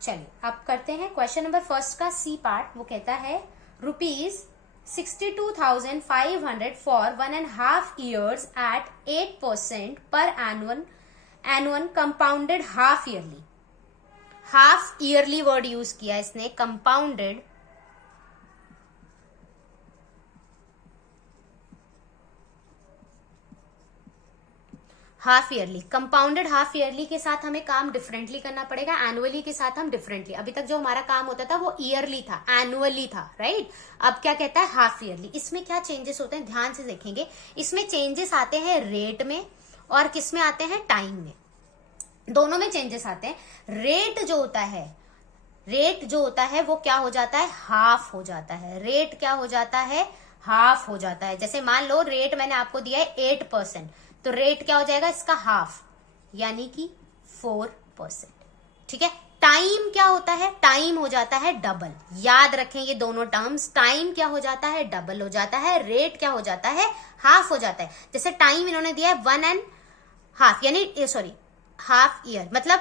चलिए अब करते हैं क्वेश्चन नंबर फर्स्ट का सी पार्ट। वो कहता है ₹62,500 for 1.5 years at 8% per annum compounded half yearly. Half yearly word use किया इसने, compounded half yearly. Compounded half yearly के साथ हमें काम डिफरेंटली करना पड़ेगा, एनुअली के साथ हम डिफरेंटली। अभी तक जो हमारा काम होता था वो ईयरली था, एनुअली था, राइट। अब क्या कहता है, हाफ ईयरली। इसमें क्या चेंजेस होते हैं ध्यान से देखेंगे। इसमें चेंजेस आते हैं रेट में और किस में आते हैं, टाइम में। दोनों में चेंजेस आते हैं। रेट जो होता है वो क्या हो जाता है, हाफ हो जाता है। रेट क्या हो जाता है, हाफ हो जाता है। जैसे मान लो रेट मैंने आपको दिया है 8%, तो रेट क्या हो जाएगा इसका, हाफ, यानी कि 4%। ठीक है। टाइम क्या होता है, टाइम हो जाता है डबल। याद रखें ये दोनों टर्म्स, टाइम क्या हो जाता है, डबल हो जाता है। रेट क्या हो जाता है, हाफ हो जाता है। जैसे टाइम इन्होंने दिया है 1.5 यानी सॉरी हाफ ईयर, मतलब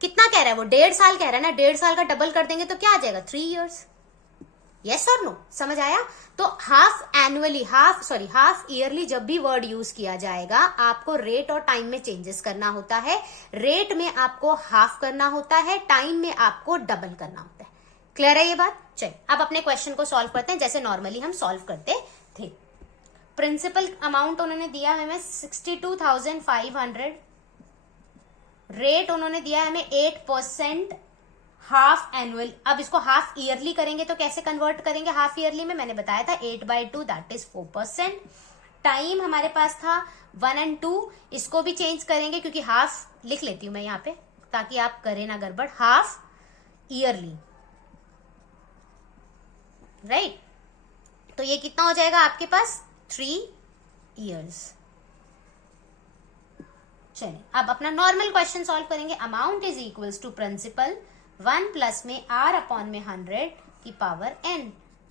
कितना कह रहा है वो, 1.5 साल कह रहा है ना। 1.5 साल का डबल कर देंगे तो क्या आ जाएगा, 3 years। यस और नो, समझ आया। तो हाफ ईयरली जब भी वर्ड यूज किया जाएगा आपको रेट और टाइम में चेंजेस करना होता है। रेट में आपको हाफ करना होता है, टाइम में आपको डबल करना होता है। क्लियर है ये बात। चलिए अब अपने क्वेश्चन को सॉल्व करते हैं जैसे नॉर्मली हम सॉल्व करते थे। प्रिंसिपल अमाउंट उन्होंने दिया है हमें 62,500। रेट उन्होंने दिया है हमें 8%, हाफ एनुअल। अब इसको हाफ ईयरली करेंगे तो कैसे कन्वर्ट करेंगे हाफ ईयरली में, मैंने बताया था 8/2 दैट इज 4%। टाइम हमारे पास था 1 और 2, इसको भी चेंज करेंगे क्योंकि हाफ लिख लेती हूं मैं यहाँ पे ताकि आप करें ना गड़बड़। Half yearly, right. तो ये कितना हो जाएगा आपके पास, 3 years। चलिए अब अपना नॉर्मल क्वेश्चन सॉल्व करेंगे। Amount is equals to principal 1 plus में r अपॉन में 100 की पावर n।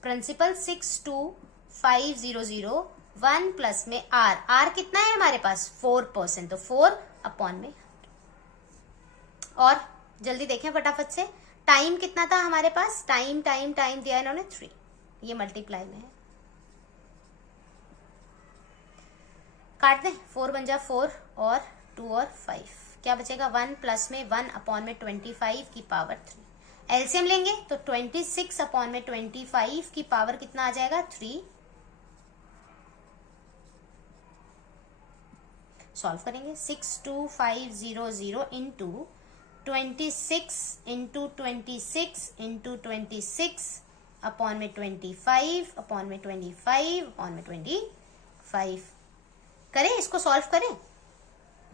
प्रिंसिपल 62,500, 1 प्लस में r कितना है हमारे पास, 4%, तो 4 अपॉन में 100। और जल्दी देखें फटाफट से, टाइम कितना था हमारे पास, टाइम दिया इन्होंने 3, ये मल्टीप्लाई में है। काट दें, 4 बन जा 4 और 2 और 5, क्या बचेगा, 1 प्लस में 1 अपॉन में 25 की पावर 3। एलसीएम लेंगे तो 26 अपॉन में 25 की पावर कितना आ जाएगा, 3। सॉल्व करेंगे, 62,500 इंटू 26 इंटू 26 इंटू 26 अपॉन में 25 अपॉन में 25 अपॉन में 25। करें इसको, सॉल्व करें।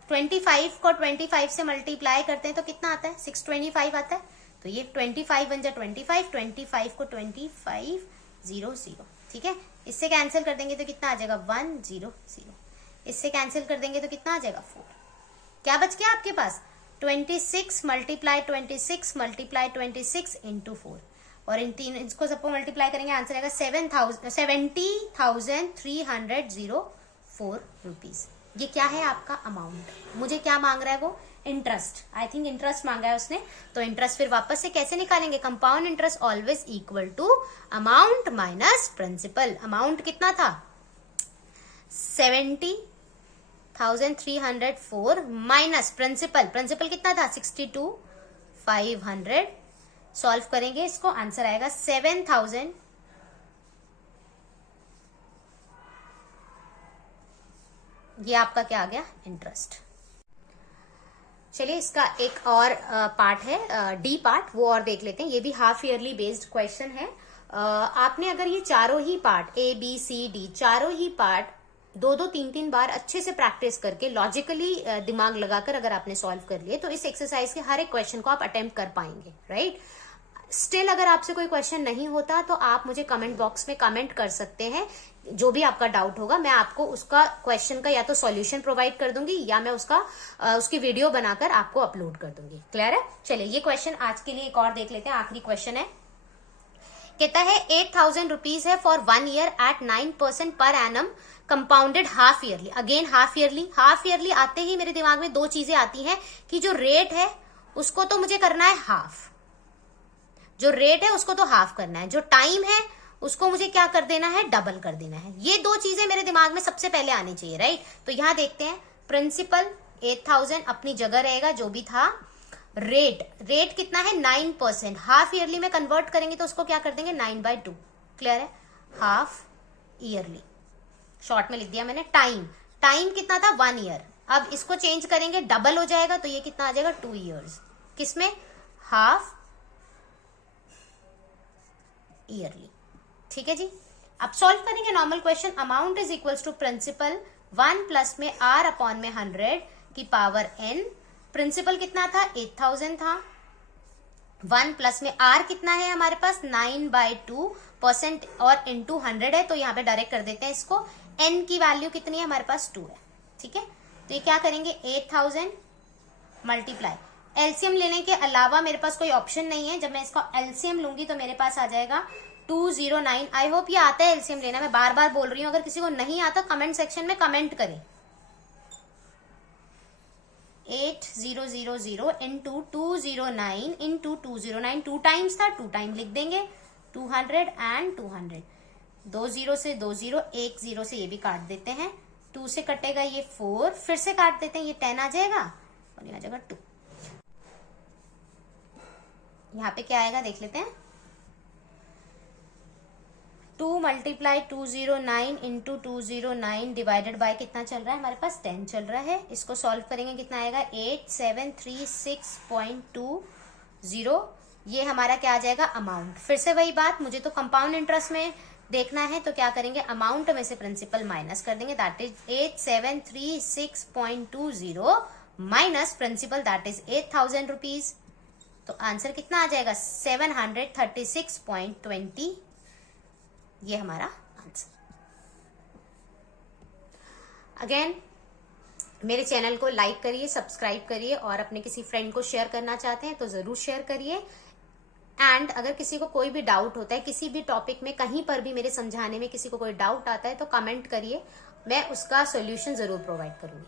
25 को 25 से मल्टीप्लाई करते हैं तो कितना आता है, 625 आता है। तो ये 25 बन जाए 25 को 2500, ठीक है। इससे कैंसिल कर देंगे तो कितना आ जाएगा, 100। इससे कैंसिल कर देंगे तो कितना आ जाएगा, 4। क्या बच गया आपके पास, 26 मल्टीप्लाई 26 मल्टीप्लाई 26 इंटू 4। और इन तीन इसको सबको मल्टीप्लाई करेंगे, आंसर आएगा 70,304 रुपीज। ये क्या है आपका अमाउंट। मुझे क्या मांग रहा है वो, इंटरेस्ट। आई थिंक इंटरेस्ट मांगा है उसने, तो इंटरेस्ट फिर वापस से कैसे निकालेंगे, compound interest always equal to amount minus principal. Amount कितना था, 70,304 माइनस प्रिंसिपल कितना था, 62,500। सॉल्व करेंगे इसको, आंसर आएगा 7,000। ये आपका क्या आ गया, इंटरेस्ट। चलिए इसका एक और पार्ट है, डी पार्ट, वो और देख लेते हैं। ये भी हाफ ईयरली बेस्ड क्वेश्चन है। आपने अगर ये चारों ही part A B C D चारों ही पार्ट 2-2 3-3 बार अच्छे से प्रैक्टिस करके लॉजिकली दिमाग लगाकर अगर आपने सॉल्व कर लिए तो इस एक्सरसाइज के हर एक क्वेश्चन को आप अटेम्प्ट कर पाएंगे, राइट। स्टिल अगर आपसे कोई क्वेश्चन नहीं होता तो आप मुझे कमेंट बॉक्स में कमेंट कर सकते हैं, जो भी आपका डाउट होगा मैं आपको उसका क्वेश्चन का या तो सॉल्यूशन प्रोवाइड कर दूंगी या मैं उसकी वीडियो बनाकर आपको अपलोड कर दूंगी। क्लियर है। चलिए ये क्वेश्चन आज के लिए एक और देख लेते हैं, आखिरी क्वेश्चन है। कहता है 8,000 रुपीज है for 1 year at 9% per annum compounded half yearly. Again half yearly आते ही मेरे दिमाग में दो चीजें आती हैं कि जो रेट है उसको तो मुझे करना है हाफ, जो रेट है उसको तो हाफ करना है, जो टाइम है उसको मुझे क्या कर देना है, डबल कर देना है। ये दो चीजें मेरे दिमाग में सबसे पहले आनी चाहिए, राइट। तो यहां देखते हैं, प्रिंसिपल 8000 अपनी जगह रहेगा जो भी था। रेट कितना है, 9%। हाफ ईयरली में कन्वर्ट करेंगे तो उसको क्या कर देंगे, 9/2। क्लियर है, हाफ ईयरली शॉर्ट में लिख दिया मैंने। टाइम कितना था, 1 ईयर। अब इसको चेंज करेंगे, डबल हो जाएगा, तो ये कितना आ जाएगा, 2 ईयर्स। किसमें, हाफ ईयरली। ठीक है जी। अब सॉल्व करेंगे normal question. Amount is equals to principal 1 plus में r अपॉन में 100 की पावर n। प्रिंसिपल कितना था, 8000 था। 1 प्लस में r कितना है हमारे पास, 9/2% और इंटू 100 है, तो यहाँ पे डायरेक्ट कर देते हैं इसको। n की वैल्यू कितनी है हमारे पास, 2 है। ठीक है, तो ये क्या करेंगे, 8000 मल्टीप्लाई, एलसीएम लेने के अलावा मेरे पास कोई ऑप्शन नहीं है। जब मैं इसका एलसीएम लूंगी तो मेरे पास आ जाएगा 209। आई होप ये आता है एलसीएम लेना, मैं बार बार बोल रही हूँ। अगर किसी को नहीं आता कमेंट सेक्शन में कमेंट करें। 8000 इंटू 209 इंटू 209, 2 टाइम्स था, 2 टाइम लिख देंगे, 200 एंड 200। 2 0 से 2 0, 1 0 से ये भी काट देते हैं, 2 से कटेगा ये 4, फिर से काट देते हैं, ये 10 आ जाएगा और ये आ जाएगा 2। यहाँ पे क्या आएगा देख लेते हैं, 2 मल्टीप्लाई 209 इंटू 209 डिवाइडेड बाय कितना चल रहा है हमारे पास, 10 चल रहा है। इसको सॉल्व करेंगे, कितना आएगा, 8736.20। ये हमारा क्या आ जाएगा, अमाउंट। फिर से वही बात, मुझे तो कंपाउंड इंटरेस्ट में देखना है, तो क्या करेंगे, अमाउंट में से प्रिंसिपल माइनस कर देंगे, that is 8736.20 minus principal, that is 8000 rupees. तो आंसर कितना आ जाएगा, 736.20। ये हमारा आंसर। अगेन मेरे चैनल को लाइक करिए, सब्सक्राइब करिए, और अपने किसी फ्रेंड को शेयर करना चाहते हैं तो जरूर शेयर करिए। एंड अगर किसी को कोई भी डाउट होता है किसी भी टॉपिक में, कहीं पर भी मेरे समझाने में किसी को कोई डाउट आता है तो कमेंट करिए, मैं उसका सॉल्यूशन जरूर प्रोवाइड करूंगी।